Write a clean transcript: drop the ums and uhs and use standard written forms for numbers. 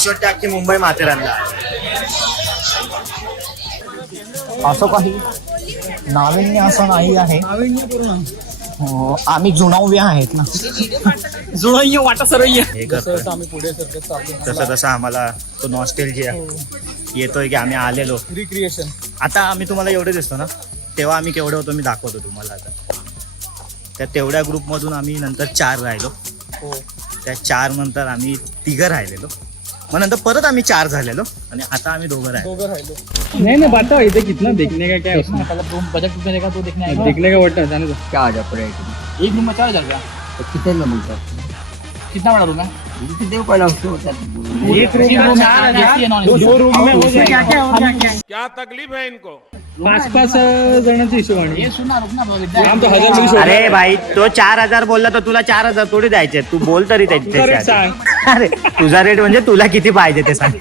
अशी वाटते अख्खी मुंबई माथेरानला. असं काही नाविन्य असं नाही आहे. आम्ही जुनावे आहेत ना. जुळय वाटा सरय. हे करतोय. आम्ही पुढे सरकत चाललो. तसं तसं आम्हाला तो नॉस्टेल्जिया येतोय की आम्ही आलेलो. रिक्रिएशन. आता आम्ही तुम्हाला एवढे दिसतो ना, तेव्हा आम्ही केवढे होतो मी दाखवतो तुम्हाला. आता त्या तेवढ्या ग्रुपमधून आम्ही नंतर 4 राहिलो. त्या 4 नंतर आम्ही 3 राहिलेलो. मग नंतर परत आम्ही 4 झालेलो आणि आता आम्ही 2 राहिलो. नहीं बताओ इधर कितना देखने का क्या है उसमें. बजट कितने का तो देखने देखने का वोट जाने दो. क्या आ जाता है एक रूम में 4000 का. कितने में मिलता है? कितना बड़ा रूम है. देव पहला उसको होता है. एक रूम में 2 रूम में हो जाएगा. क्या तकलीफ है इनको. 5-5 जणांची हिशोबाने. आम तो 1000 मध्ये अरे भाई तो 4000 बोलला तर तुला 4000 थोडी द्यायचे. तू बोल तरी त्याचे. सांग. अरे तुझा रेट म्हणजे तुला किती पाहिजे ते सांग.